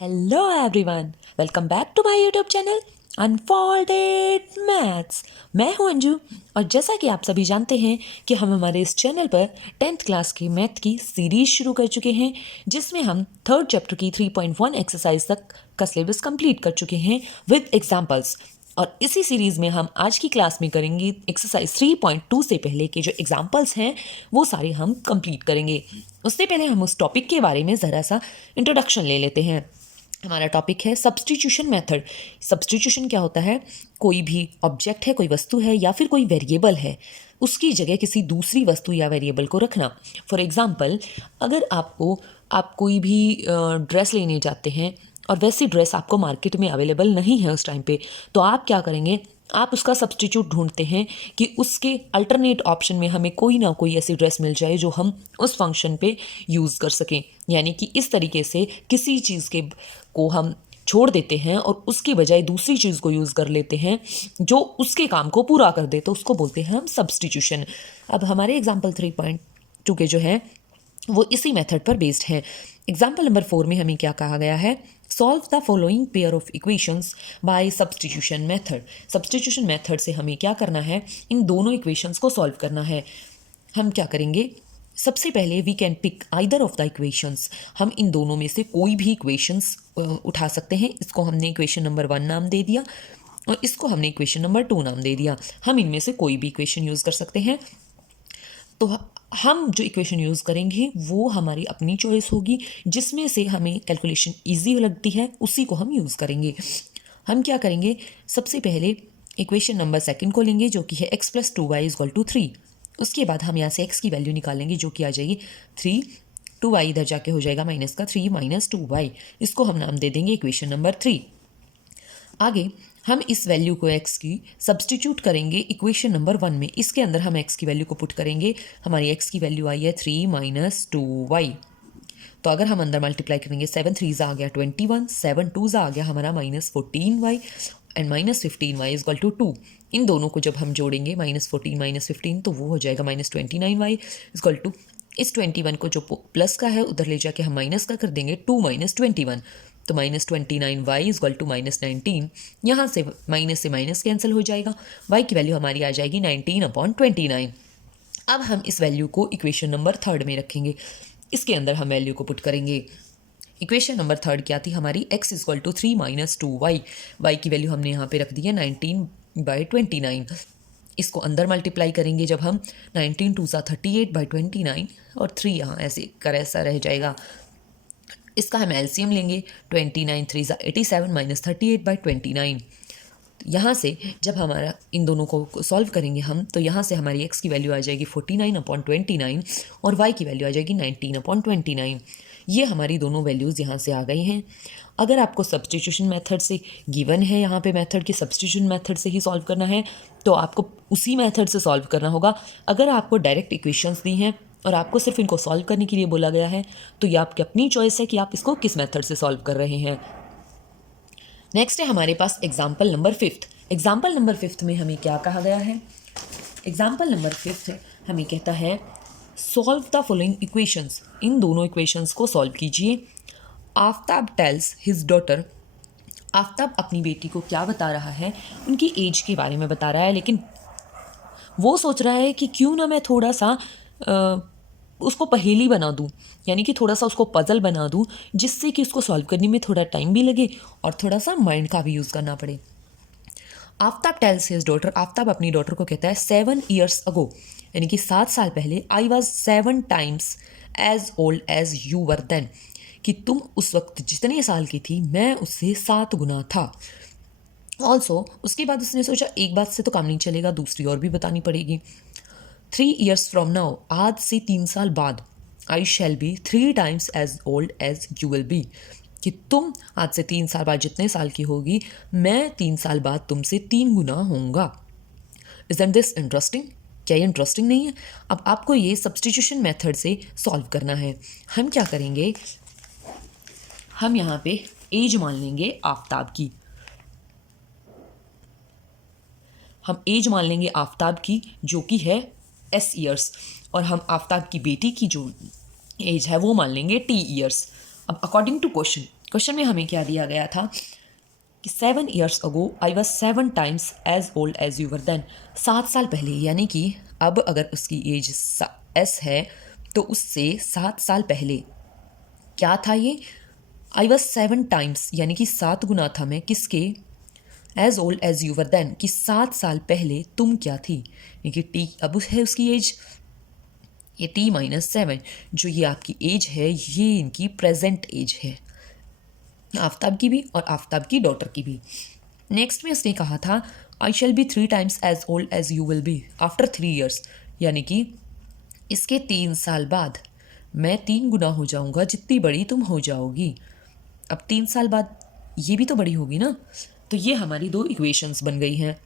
Hello everyone, welcome back to my YouTube channel unfolded maths. मैं हूं अंजू और जैसा कि आप सभी जानते हैं कि हम हमारे इस चैनल पर 10th क्लास की मैथ की सीरीज शुरू कर चुके हैं, जिसमें हम थर्ड चैप्टर की 3.1 एक्सरसाइज तक का सिलेबस कंप्लीट कर चुके हैं विद एग्जांपल्स। और इसी सीरीज में हम आज की क्लास में करेंगे एक्सरसाइज 3.2 से पहले के जो एग्जांपल्स हैं वो सारे हम कंप्लीट करेंगे। उससे पहले हम उस टॉपिक के बारे में ज़रा सा इंट्रोडक्शन ले लेते हैं। हमारा टॉपिक है सब्स्टिट्यूशन मेथड। सब्स्टिट्यूशन क्या होता है? कोई भी ऑब्जेक्ट है, कोई वस्तु है या फिर कोई वेरिएबल है, उसकी जगह किसी दूसरी वस्तु या वेरिएबल को रखना। फॉर एग्जांपल, अगर आप कोई भी ड्रेस लेने जाते हैं और वैसी ड्रेस आपको मार्केट में अवेलेबल नहीं है उस टाइम पे, तो आप क्या करेंगे? आप उसका सब्स्टिट्यूट ढूंढते हैं कि उसके अल्टरनेट ऑप्शन में हमें कोई ना कोई ऐसी ड्रेस मिल जाए जो हम उस फंक्शन पे यूज़ कर सकें। यानी कि इस तरीके से किसी चीज़ के को हम छोड़ देते हैं और उसकी बजाय दूसरी चीज़ को यूज़ कर लेते हैं जो उसके काम को पूरा कर दे, तो उसको बोलते हैं हम सब्स्टिट्यूशन। अब हमारे एग्जाम्पल 3.2 के जो है वो इसी मेथड पर बेस्ड है। एग्जाम्पल नंबर 4 में हमें क्या कहा गया है? Solve the following pair of equations bye substitution method. Substitution method से हमें क्या करना है? इन दोनों इक्वेशंस को सॉल्व करना है। हम क्या करेंगे? सबसे पहले we can pick either of the equations. हम इन दोनों में से कोई भी इक्वेशंस उठा सकते हैं। इसको हमने इक्वेशन नंबर 1 नाम दे दिया और इसको हमने इक्वेशन नंबर 2 नाम दे दिया। हम इनमें से कोई भी इक्वेशन यूज़ कर सकते हैं। तो हम जो इक्वेशन यूज़ करेंगे वो हमारी अपनी चॉइस होगी, जिसमें से हमें कैलकुलेशन ईजी लगती है उसी को हम यूज़ करेंगे। हम क्या करेंगे? सबसे पहले इक्वेशन नंबर सेकंड को लेंगे जो कि है x + 2y = 3। उसके बाद हम यहाँ से x की वैल्यू निकालेंगे जो कि आ जाएगी 3। 2y इधर जाके हो जाएगा माइनस का 3 - 2y। इसको हम नाम दे देंगे इक्वेशन नंबर 3। आगे हम इस वैल्यू को x की सब्स्टिट्यूट करेंगे इक्वेशन नंबर 1 में। इसके अंदर हम x की वैल्यू को पुट करेंगे। हमारी x की वैल्यू आई है 3 - 2y। तो अगर हम अंदर मल्टीप्लाई करेंगे 7 3 आ गया 21, 7 2 आ गया हमारा -14y एंड -15y = 2। इन दोनों को जब हम जोड़ेंगे -14 - 15 तो वो हो जाएगा -29y = इस 21 को जो प्लस का है उधर ले जाके हम माइनस का कर देंगे 2 - 21, तो -29y = -19। यहाँ से माइनस कैंसिल हो जाएगा। y की वैल्यू हमारी आ जाएगी 19/29। अब हम इस वैल्यू को इक्वेशन नंबर 3 में रखेंगे। इसके अंदर हम वैल्यू को पुट करेंगे। इक्वेशन नंबर 3 क्या थी हमारी? x = 3 - 2y। y की वैल्यू हमने यहाँ पे रख दी है 19/29। इसको अंदर मल्टीप्लाई करेंगे जब हम 19 2 38/29 और 3 यहाँ ऐसे कर ऐसा रह जाएगा। इसका हम एलसीएम लेंगे 29 3 87 - 38/29। यहाँ से जब हमारा इन दोनों को सॉल्व करेंगे हम, तो यहाँ से हमारी x की वैल्यू आ जाएगी 49/29 और y की वैल्यू आ जाएगी 19/29। ये हमारी दोनों वैल्यूज़ यहाँ से आ गई हैं। अगर आपको सब्स्टिट्यूशन मेथड से गिवन है यहाँ पे मेथड कि सब्स्टिट्यूशन मेथड से ही सॉल्व करना है, तो आपको उसी मेथड से सॉल्व करना होगा। अगर आपको डायरेक्ट इक्वेशंस दी हैं और आपको सिर्फ इनको सॉल्व करने के लिए बोला गया है, तो ये आपकी अपनी चॉइस है कि आप इसको किस मेथड से सॉल्व कर रहे हैं। नेक्स्ट है हमारे पास एग्जाम्पल नंबर 5। एग्जाम्पल नंबर 5 में हमें क्या कहा गया है? एग्जाम्पल नंबर 5 हमें कहता है सॉल्व द फॉलोइंग इक्वेशंस। इन दोनों इक्वेशंस को सॉल्व कीजिए। Aftab tales his daughter. Aftab अपनी बेटी को क्या बता रहा है? उनकी एज के बारे में बता रहा है, लेकिन वो सोच रहा है कि क्यों ना मैं थोड़ा सा उसको पहेली बना दूं, यानी कि थोड़ा सा उसको पजल बना दूं, जिससे कि उसको सॉल्व करने में थोड़ा टाइम भी लगे और थोड़ा सा माइंड का भी यूज़ करना पड़े। Aftab tales his daughter. Aftab अपनी डॉटर को कहता है 7 years ago, यानी कि 7 साल पहले, I was 7 times as old as you were then, कि तुम उस वक्त जितने साल की थी मैं उससे 7 गुना था। ऑल्सो उसके बाद उसने सोचा एक बात से तो काम नहीं चलेगा, दूसरी और भी बतानी पड़ेगी। 3 years from now, आज से 3 साल बाद, I shall be 3 times as old as you will be, कि तुम आज से 3 साल बाद जितने साल की होगी मैं 3 साल बाद तुमसे 3 गुना होऊंगा। Isn't this interesting? क्या ये इंटरेस्टिंग नहीं है? अब आपको ये सब्स्टिट्यूशन मेथड से सॉल्व करना है। हम क्या करेंगे? हम यहाँ पे एज मान लेंगे आफ्ताब की। हम एज मान लेंगे आफ्ताब की जो कि है s ईयर्स, और हम आफ्ताब की बेटी की जो एज है वो मान लेंगे t ईयर्स। अब अकॉर्डिंग टू क्वेश्चन क्वेश्चन में हमें क्या दिया गया था कि 7 years ago I was 7 times as old as you were then। 7 साल पहले, यानी कि अब अगर उसकी एज s है तो उससे 7 साल पहले क्या था ये, I was 7 times यानी कि 7 गुना था मैं किसके, as old as you were then कि 7 साल पहले तुम क्या थी, यानी कि t अब है उसकी एज, ये t-7 जो ये आपकी एज है ये इनकी प्रेजेंट एज है, आफ्ताब की भी और आफ्ताब की डॉटर की भी। नेक्स्ट में उसने कहा था I shall be 3 times as old as you will be after 3 years, यानी कि इसके 3 साल बाद मैं 3 गुना हो जाऊंगा जितनी बड़ी तुम हो जाओगी। अब 3 साल बाद ये भी तो बड़ी होगी ना, तो ये हमारी 2 इक्वेशंस बन गई हैं।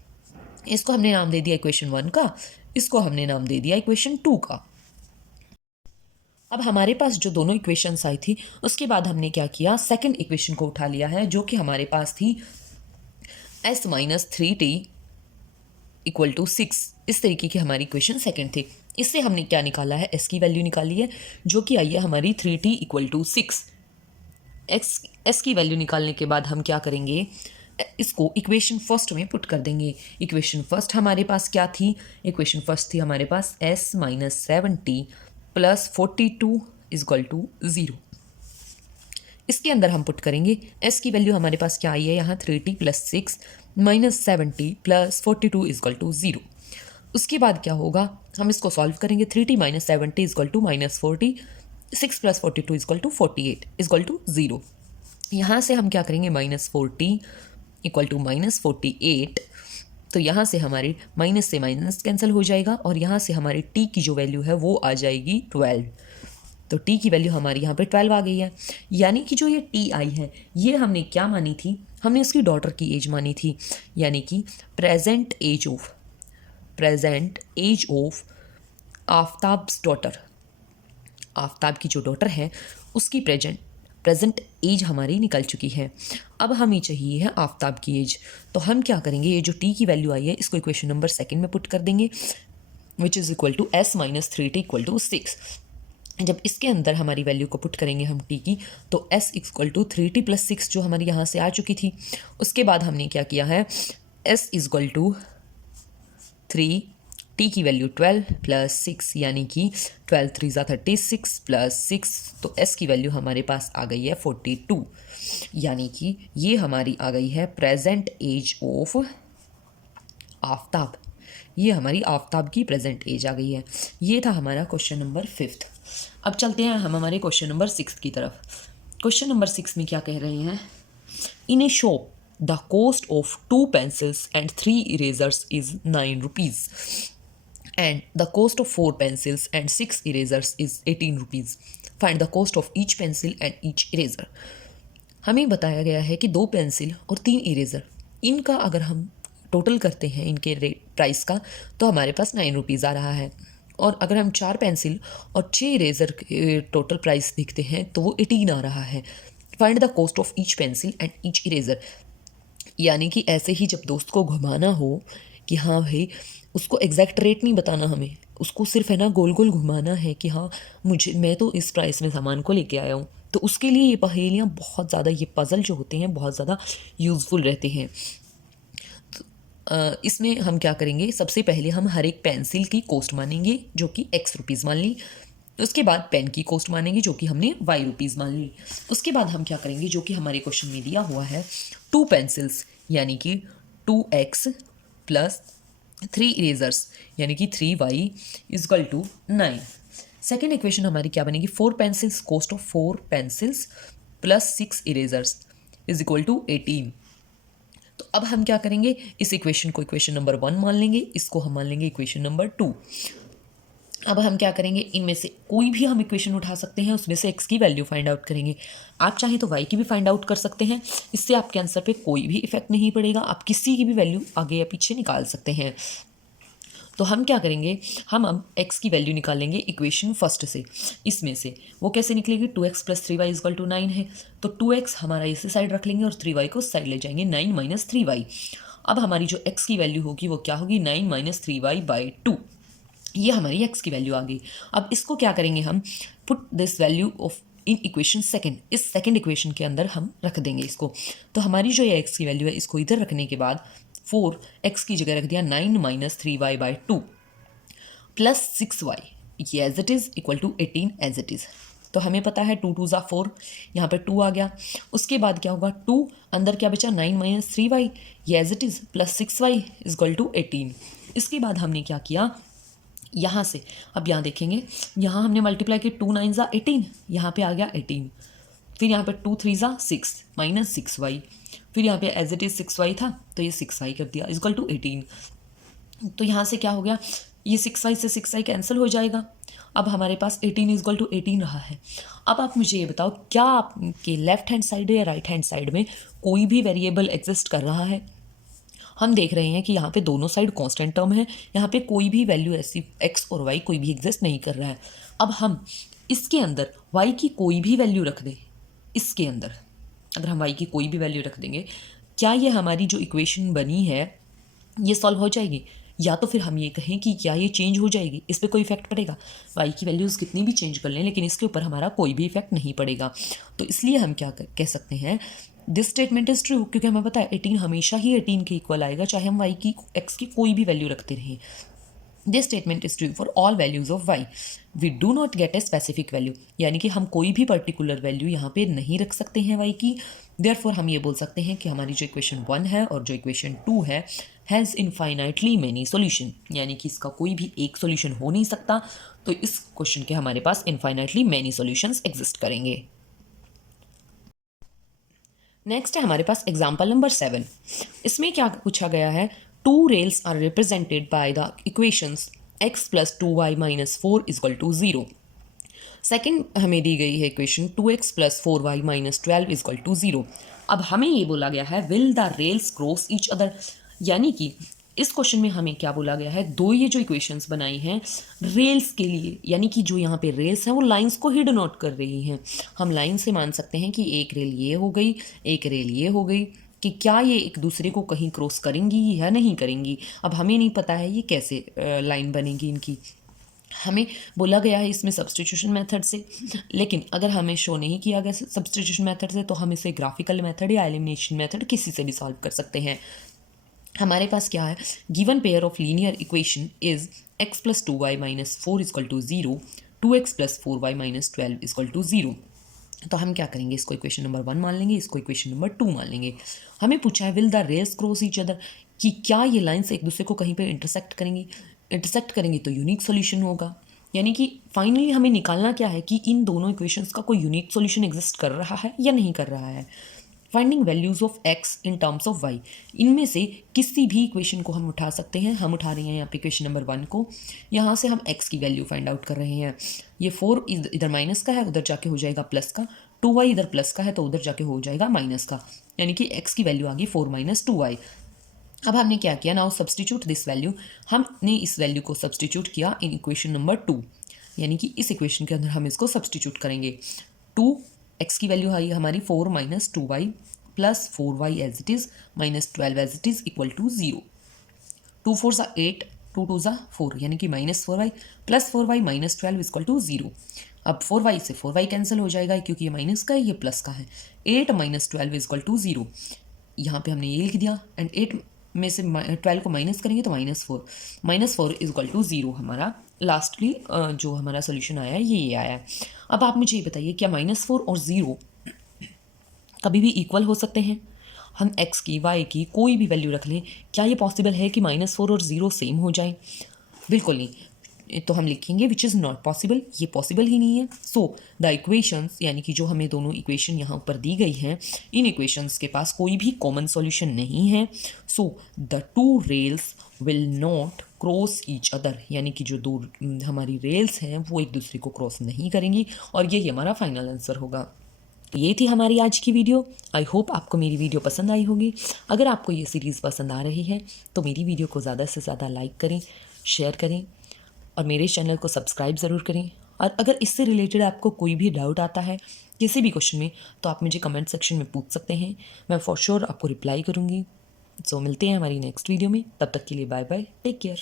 इसको हमने नाम दे दिया इक्वेशन 1 का, इसको हमने नाम दे दिया इक्वेशन 2 का। अब हमारे पास जो दोनों इक्वेशंस आई थी उसके बाद हमने क्या किया, सेकंड इक्वेशन को उठा लिया है जो कि हमारे पास थी s-3t इक्वल टू 6। इस तरीके की हमारी इक्वेशन सेकंड थी। इससे हमने क्या निकाला है, s की वैल्यू निकाली है जो कि आई है हमारी 3t इक्वल टू 6। s की वैल्यू निकालने के बाद हम क्या करेंगे, इसको इक्वेशन फर्स्ट में पुट कर देंगे। इक्वेशन फर्स्ट हमारे पास क्या थी, इक्वेशन फर्स्ट थी हमारे पास s-7t प्लस 42 इजक्वल टू 0। इसके अंदर हम पुट करेंगे s की वैल्यू हमारे पास क्या आई है यहाँ 3t plus 6 minus 7t plus 42 equal to 0। उसके बाद क्या होगा, हम इसको सॉल्व करेंगे, 3t minus 7t equal to minus 40, 6 plus 42 equal to 48 equal to 0। यहाँ से हम क्या करेंगे, माइनस 40 इक्वल टू माइनस 48, तो यहाँ से हमारी माइनस से माइनस कैंसिल हो जाएगा और यहाँ से हमारी t की जो वैल्यू है वो आ जाएगी 12। तो t की वैल्यू हमारी यहाँ पे 12 आ गई है, यानी कि जो ये t आई है ये हमने क्या मानी थी, हमने उसकी डॉटर की एज मानी थी, यानी कि present age of Aftab's daughter, Aftab की जो डॉटर है उसकी प्रेजेंट एज हमारी निकल चुकी है। अब हमें चाहिए है आफ्ताब की एज, तो हम क्या करेंगे, ये जो t की वैल्यू आई है इसको इक्वेशन नंबर सेकंड में पुट कर देंगे which is equal to s-3t equal to 6। जब इसके अंदर हमारी वैल्यू को पुट करेंगे हम t की, तो s equal to 3t plus 6 जो हमारी यहाँ से आ चुकी थी। उसके बाद हमने क्या किया है, s इक्वल टू 3, t की वैल्यू 12 प्लस 6 यानी कि 12 3 36 प्लस 6, तो s की वैल्यू हमारे पास आ गई है 42, यानी कि ये हमारी आ गई है प्रेजेंट एज ऑफ आफ्ताब। ये हमारी आफ्ताब की प्रेजेंट एज आ गई है। ये था हमारा क्वेश्चन नंबर 5। अब चलते हैं हम हमारे क्वेश्चन नंबर 6 की तरफ। क्वेश्चन नंबर 6 में क्या कह रहे हैं, in a shop the cost of 2 pencils and 3 erasers is 9 rupees and the cost of 4 pencils and 6 erasers is 18 rupees. Find the cost of each pencil and each eraser. हमें बताया गया है कि 2 पेंसिल और 3 इरेज़र, इनका अगर हम total करते हैं इनके रेट प्राइस का तो हमारे पास 9 रुपीज़ आ रहा है, और अगर हम 4 पेंसिल और 6 इरेज़र टोटल प्राइस देखते हैं तो वो 18 आ रहा है। Find the cost of each pencil and each eraser, यानी कि ऐसे ही जब दोस्त को घुमाना हो कि हाँ भाई उसको एग्जैक्ट रेट नहीं बताना हमें, उसको सिर्फ है ना गोल गोल घुमाना है कि हाँ मैं तो इस प्राइस में सामान को लेके आया हूँ, तो उसके लिए ये पहेलियाँ बहुत ज़्यादा, ये पज़ल जो होते हैं बहुत ज़्यादा यूज़फुल रहते हैं। तो इसमें हम क्या करेंगे, सबसे पहले हम हर एक पेंसिल की कॉस्ट मानेंगे जो कि x रुपीज़ मान ली, उसके बाद पेन की कॉस्ट मानेंगे जो कि हमने y रुपीज़ मान ली। उसके बाद हम क्या करेंगे, जो कि हमारे क्वेश्चन में दिया हुआ है 2 पेंसिल्स यानी कि 2x प्लस 3 इरेजर्स यानी कि 3y is equal to 9। Second equation हमारी क्या बनेगी, 4 pencils cost of 4 pencils plus 6 erasers is equal to 18। तो अब हम क्या करेंगे, इस इक्वेशन को इक्वेशन नंबर 1 मान लेंगे, इसको हम मान लेंगे इक्वेशन नंबर 2। अब हम क्या करेंगे, इनमें से कोई भी हम इक्वेशन उठा सकते हैं, उसमें से x की वैल्यू फाइंड आउट करेंगे। आप चाहें तो y की भी फाइंड आउट कर सकते हैं, इससे आपके आंसर पे कोई भी इफेक्ट नहीं पड़ेगा, आप किसी की भी वैल्यू आगे या पीछे निकाल सकते हैं। तो हम क्या करेंगे, हम अब x की वैल्यू निकालेंगे इक्वेशन फर्स्ट से। इसमें से वो कैसे निकलेगी, 2x plus 3y is equal to 9 है, तो 2x हमारा इसी साइड रख लेंगे और 3y को साइड ले जाएंगे, 9 माइनस 3y। अब हमारी जो x की वैल्यू होगी वो क्या होगी, 9 माइनस 3y बाई 2। ये हमारी x की वैल्यू आ गई। अब इसको क्या करेंगे हम, put this value of in equation second, इस सेकंड इक्वेशन के अंदर हम रख देंगे इसको। तो हमारी जो ये एक्स की वैल्यू है इसको इधर रखने के बाद 4x की जगह रख दिया 9 माइनस 3y/2 प्लस 6y, ये as it is equal to 18 as it is. तो हमें पता है 2 2 ज़ा 4, यहाँ पर 2 आ गया। उसके बाद क्या होगा, 2 अंदर क्या बचा 9 माइनस 3y, ये as it is plus 6y is equal to 18। इसके बाद हमने क्या किया, यहाँ से अब यहाँ देखेंगे, यहाँ हमने मल्टीप्लाई किया 2 9 ज़ा 18, यहाँ पे आ गया 18। फिर यहाँ पे 2 3 ज़ा 6 माइनस 6y, फिर यहाँ पे एज इट इज़ 6y था तो ये 6y कर दिया इक्वल टू 18। तो यहाँ से क्या हो गया, ये 6y से 6y कैंसिल हो जाएगा। अब हमारे पास 18 इक्वल टू 18 रहा है। अब आप मुझे ये बताओ, क्या आपके लेफ्ट हैंड साइड या राइट हैंड साइड में कोई भी वेरिएबल एग्जिस्ट कर रहा है? हम देख रहे हैं कि यहाँ पे दोनों साइड कांस्टेंट टर्म है, यहाँ पे कोई भी वैल्यू ऐसी x और y कोई भी एग्जिस्ट नहीं कर रहा है। अब हम इसके अंदर y की कोई भी वैल्यू रख दें, इसके अंदर अगर हम y की कोई भी वैल्यू रख देंगे, क्या ये हमारी जो इक्वेशन बनी है ये सॉल्व हो जाएगी? या तो फिर हम ये कहें कि क्या ये चेंज हो जाएगी, इस पर कोई इफेक्ट पड़ेगा? y की वैल्यूज़ कितनी भी चेंज कर लें लेकिन इसके ऊपर हमारा कोई भी इफेक्ट नहीं पड़ेगा। तो इसलिए हम क्या कह सकते हैं, दिस स्टेटमेंट इज़ ट्रू, क्योंकि हमें पता है 18 हमेशा ही 18 के इक्वल आएगा, चाहे हम y की x की कोई भी वैल्यू रखते रहें। This statement is true for all values of y। We do not get a specific value, यानी कि हम कोई भी पर्टिकुलर वैल्यू यहाँ पे नहीं रख सकते हैं y की। देयरफॉर हम ये बोल सकते हैं कि हमारी जो इक्वेशन 1 है और जो इक्वेशन 2 है हैज़ इनफाइनाइटली मैनी सॉल्यूशन, यानी कि इसका कोई भी एक सॉल्यूशन हो नहीं सकता। तो इस क्वेश्चन के हमारे पास इनफाइनाइटली मैनी सॉल्यूशंस एग्जिस्ट करेंगे। नेक्स्ट है हमारे पास एग्जाम्पल नंबर 7। इसमें क्या पूछा गया है, 2 rails are represented by the equations x plus 2y minus 4 is equal to 0। Second हमें दी गई है equation 2x plus 4y minus 12 is equal to 0। अब हमें ये बोला गया है will the rails cross each other, यानी कि इस क्वेश्चन में हमें क्या बोला गया है, दो ये जो इक्वेशंस बनाई हैं रेल्स के लिए, यानी कि जो यहाँ पे रेल्स हैं वो लाइंस को ही डिनोट कर रही हैं। हम लाइन से मान सकते हैं कि एक रेल ये हो गई, एक रेल ये हो गई, कि क्या ये एक दूसरे को कहीं क्रॉस करेंगी या नहीं करेंगी। अब हमें नहीं पता है ये कैसे लाइन बनेगी इनकी, हमें बोला गया है इसमें सब्स्टिट्यूशन मेथड से, लेकिन अगर हमें शो नहीं किया गया सब्स्टिट्यूशन मेथड से तो हम इसे ग्राफिकल मेथड या एलिमिनेशन मेथड किसी से भी सॉल्व कर सकते हैं। हमारे पास क्या है, given pair of linear equation is x plus 2y minus 4 equal to 0, 2x plus 4y minus 12 equal to 0। तो हम क्या करेंगे, इसको इक्वेशन नंबर 1 मान लेंगे, इसको इक्वेशन नंबर 2 मान लेंगे। हमें पूछा है will the rails cross each other, कि क्या ये लाइन्स एक दूसरे को कहीं पे इंटरसेक्ट करेंगी तो यूनिक सॉल्यूशन होगा। यानी कि फाइनली हमें निकालना क्या है कि इन दोनों इक्वेशंस का कोई यूनिक सॉल्यूशन एग्जिस्ट कर रहा है या नहीं कर रहा है। Finding values of x in terms of y, इनमें से किसी भी इक्वेशन को हम उठा सकते हैं। हम उठा रहे हैं यहाँ पे इक्वेशन नंबर 1 को, यहाँ से हम x की वैल्यू फाइंड आउट कर रहे हैं। ये 4 इधर माइनस का है, उधर जाके हो जाएगा प्लस का, 2y इधर प्लस का है तो उधर जाके हो जाएगा माइनस का, यानी कि x की वैल्यू आ गई 4 माइनस 2y। अब हमने क्या किया, नाउ सब्सटीट्यूट दिस वैल्यू, हमने इस वैल्यू को सब्सटीट्यूट किया इन इक्वेशन नंबर 2, यानी कि इस इक्वेशन के अंदर हम इसको सब्सटीट्यूट करेंगे। 2x की वैल्यू आई हमारी 4 minus 2y plus 4y as it is minus 12 as it is equal to 0। 2 4 ज़ा 8, 2 2 ज़ा 4, यानी कि minus 4y plus 4y minus 12 equal to 0। अब 4y से 4y कैंसिल हो जाएगा क्योंकि ये माइनस का है ये प्लस का है। 8 माइनस 12 इक्वल टू 0, यहाँ पे हमने ये लिख दिया, एंड 8 में से 12 को माइनस करेंगे तो माइनस 4 इज इक्वल टू 0। हमारा लास्टली जो हमारा सोल्यूशन आया है ये आया है। अब आप मुझे ये बताइए, क्या -4 और 0 कभी भी इक्वल हो सकते हैं? हम x की y की कोई भी वैल्यू रख लें, क्या ये पॉसिबल है कि -4 और 0 सेम हो जाएं? बिल्कुल नहीं। तो हम लिखेंगे विच इज़ नॉट पॉसिबल, ये पॉसिबल ही नहीं है। सो द इक्वेशंस, यानी कि जो हमें दोनों इक्वेशन यहाँ ऊपर दी गई हैं, इन इक्वेशंस के पास कोई भी कॉमन सॉल्यूशन नहीं है। So the 2 rails will not cross each other, यानी कि जो दो हमारी रेल्स हैं वो एक दूसरे को क्रॉस नहीं करेंगी, और यही हमारा फाइनल आंसर होगा। ये थी हमारी आज की वीडियो। आई होप आपको मेरी वीडियो पसंद आई होगी। अगर आपको ये सीरीज़ पसंद आ रही है तो मेरी वीडियो को ज़्यादा से ज़्यादा लाइक करें, शेयर करें और मेरे चैनल को सब्सक्राइब ज़रूर करें। और अगर इससे रिलेटेड आपको कोई भी डाउट आता है किसी भी क्वेश्चन में तो आप मुझे कमेंट सेक्शन में पूछ सकते हैं, मैं फॉर श्योर आपको रिप्लाई करूँगी। सो मिलते हैं हमारी नेक्स्ट वीडियो में, तब तक के लिए बाय बाय, टेक केयर।